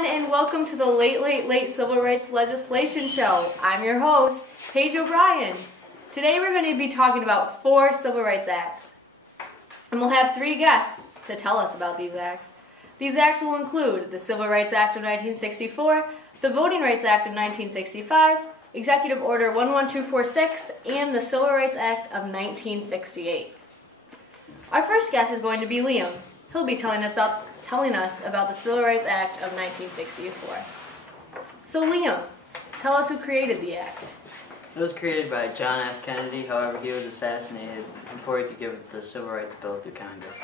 everyone, and welcome to the Late Civil Rights Legislation Show. I'm your host, Paige O'Brien. Today we're going to be talking about 4 Civil Rights Acts. And we'll have 3 guests to tell us about these acts. These acts will include the Civil Rights Act of 1964, the Voting Rights Act of 1965, Executive Order 11246, and the Civil Rights Act of 1968. Our first guest is going to be Liam. He'll be telling us about the Civil Rights Act of 1964. So Liam, tell us who created the act. It was created by John F. Kennedy, however he was assassinated before he could give the Civil Rights Bill through Congress.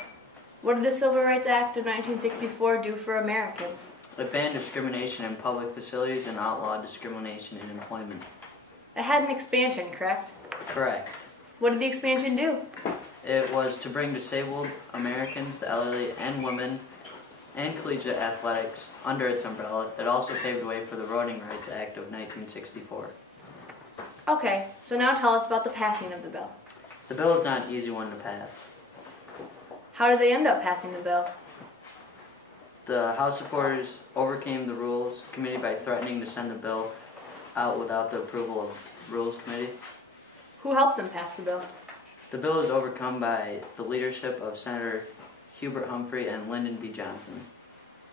What did the Civil Rights Act of 1964 do for Americans? It banned discrimination in public facilities and outlawed discrimination in employment. It had an expansion, correct? Correct. What did the expansion do? It was to bring disabled Americans, the elderly, and women, and collegiate athletics under its umbrella. It also paved the way for the Voting Rights Act of 1964. Okay, so now tell us about the passing of the bill. The bill is not an easy one to pass. How did they end up passing the bill? The House supporters overcame the Rules Committee by threatening to send the bill out without the approval of Rules Committee. Who helped them pass the bill? The bill is overcome by the leadership of Senator Hubert Humphrey and Lyndon B. Johnson.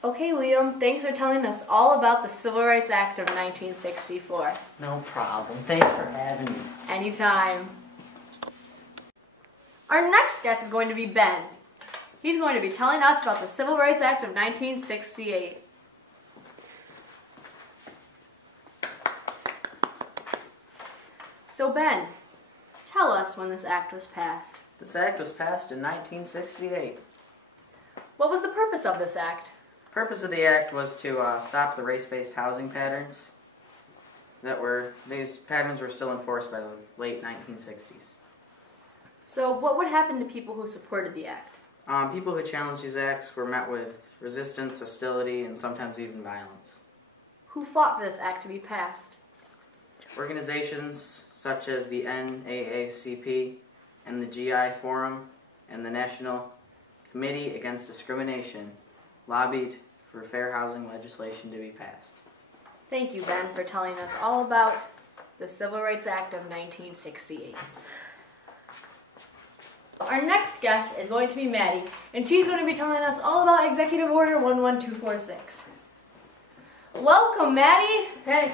Okay, Liam, thanks for telling us all about the Civil Rights Act of 1964. No problem. Thanks for having me. Anytime. Our next guest is going to be Ben. He's going to be telling us about the Civil Rights Act of 1968. So Ben, tell us when this act was passed. This act was passed in 1968. What was the purpose of this act? The purpose of the act was to stop the race-based housing patterns. These patterns were still enforced by the late 1960s. So what would happen to people who supported the act? People who challenged these acts were met with resistance, hostility, and sometimes even violence. Who fought for this act to be passed? Organizations such as the NAACP and the GI Forum and the National Committee Against Discrimination lobbied for fair housing legislation to be passed. Thank you, Ben, for telling us all about the Civil Rights Act of 1968. Our next guest is going to be Maddie, and she's going to be telling us all about Executive Order 11246. Welcome, Maddie. Hey,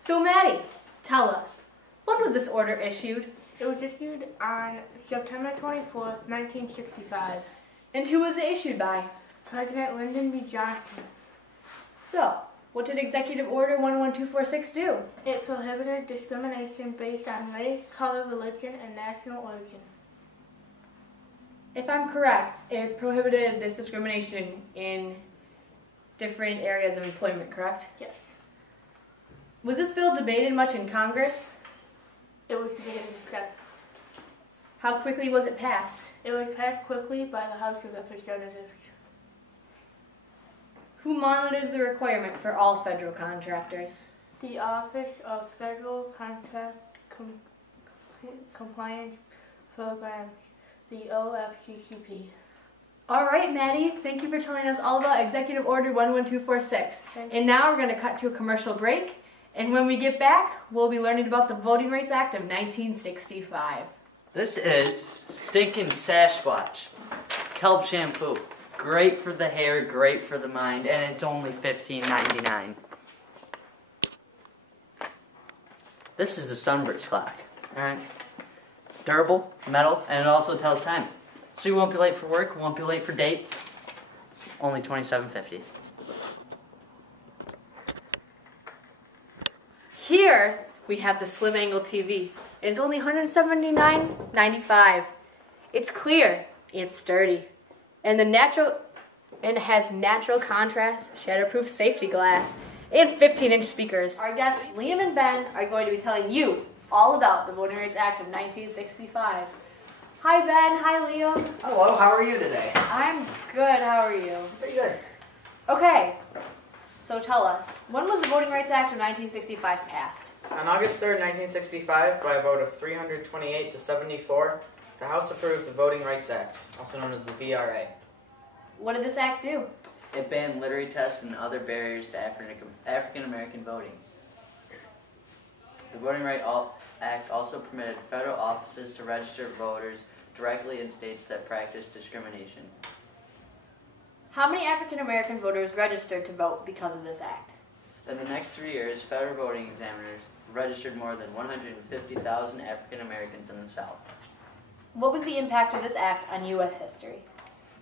So, Maddie, tell us, when was this order issued, it was issued on September 24th, 1965. and who was it issued by? President Lyndon B. Johnson. So, what did Executive Order 11246 do? It prohibited discrimination based on race, color, religion, and national origin. If I'm correct, it prohibited this discrimination in different areas of employment, correct? Yes. Was this bill debated much in Congress? It was debated in Senate. How quickly was it passed? It was passed quickly by the House of Representatives. Who monitors the requirement for all federal contractors? The Office of Federal Contract Compliance Programs, the OFCCP. All right, Maddie, thank you for telling us all about Executive Order 11246. Thank And now we're going to cut to a commercial break. And when we get back, we'll be learning about the Voting Rights Act of 1965. This is Stinkin' Sasquatch Kelp Shampoo. Great for the hair, great for the mind, and it's only $15.99. This is the Sunburst clock. Alright? Durable, metal, and it also tells time. So you won't be late for work, won't be late for dates. Only $27.50. Here we have the Slim Angle TV. It's only $179.95. It's clear, it's sturdy, and it has natural contrast, shatterproof safety glass, and 15-inch speakers. Our guests Liam and Ben are going to be telling you all about the Voting Rights Act of 1965. Hi Ben, hi Liam. Hello, how are you today? I'm good, how are you? Pretty good. Okay, so tell us, when was the Voting Rights Act of 1965 passed? On August 3rd, 1965, by a vote of 328 to 74, the House approved the Voting Rights Act, also known as the VRA. What did this act do? It banned literary tests and other barriers to African American voting. The Voting Rights Act also permitted federal offices to register voters directly in states that practice discrimination. How many African American voters registered to vote because of this act? In the next 3 years, federal voting examiners registered more than 150,000 African Americans in the South. What was the impact of this act on U.S. history?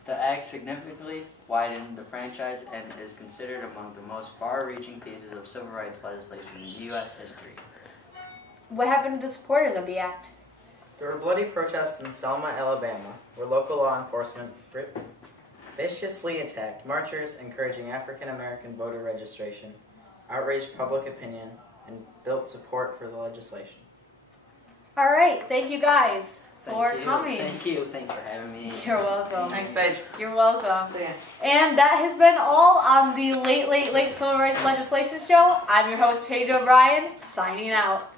The act significantly widened the franchise and is considered among the most far-reaching pieces of civil rights legislation in U.S. history. What happened to the supporters of the act? There were bloody protests in Selma, Alabama, where local law enforcement viciously attacked marchers encouraging African American voter registration, outraged public opinion, and built support for the legislation. All right, thank you guys for coming. Thanks for having me. You're welcome. Thanks, Paige. You're welcome. See ya. And that has been all on the Late Civil Rights Legislation Show. I'm your host, Paige O'Brien, signing out.